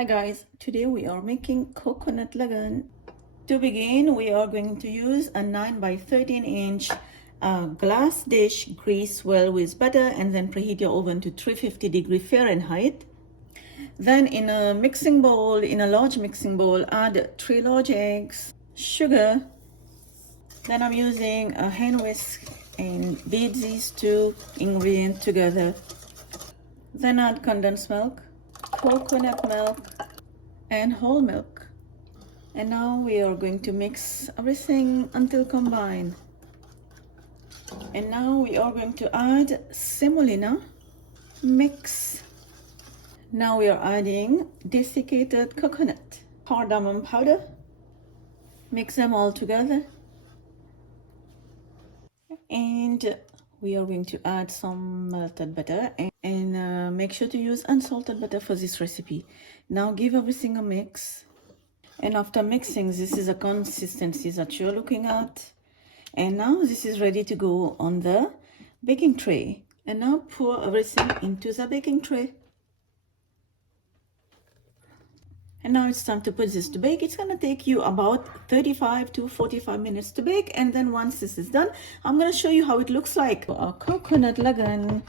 Hi guys, today we are making coconut lagan. To begin, we are going to use a 9 by 13 inch glass dish. Grease well with butter and then preheat your oven to 350 Fahrenheit. Then in a mixing bowl, in a large mixing bowl, add 3 large eggs, sugar. Then I'm using a hand whisk and beat these two ingredients together. Then add condensed milk, coconut milk, and whole milk. And now we are going to mix everything until combined. And now we are going to add semolina. Mix. Now we are adding desiccated coconut, cardamom powder. Mix them all together. And we are going to add some melted butter and make sure to use unsalted butter for this recipe. Now give everything a mix. And after mixing, this is a consistency that you're looking at. And now this is ready to go on the baking tray. And now pour everything into the baking tray. And now it's time to put this to bake. It's gonna take you about 35 to 45 minutes to bake. And then once this is done, I'm gonna show you how it looks like. Our coconut lagan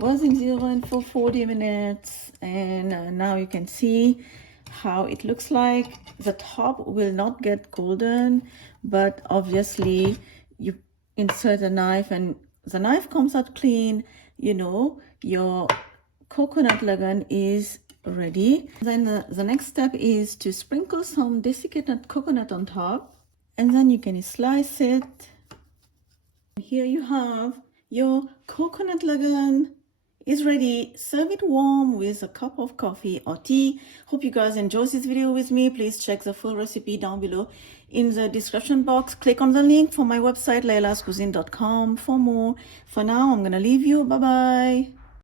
was in the oven for 40 minutes. And now you can see how it looks like. The top will not get golden, but obviously you insert a knife and the knife comes out clean. You know, your coconut lagan is ready. Then the next step is to sprinkle some desiccated coconut on top, and then you can slice it. Here you have your coconut lagan is ready. Serve it warm with a cup of coffee or tea. Hope you guys enjoyed this video with me. Please check the full recipe down below in the description box. Click on the link for my website lailascuisine.com for more. For now, I'm gonna leave you. Bye bye.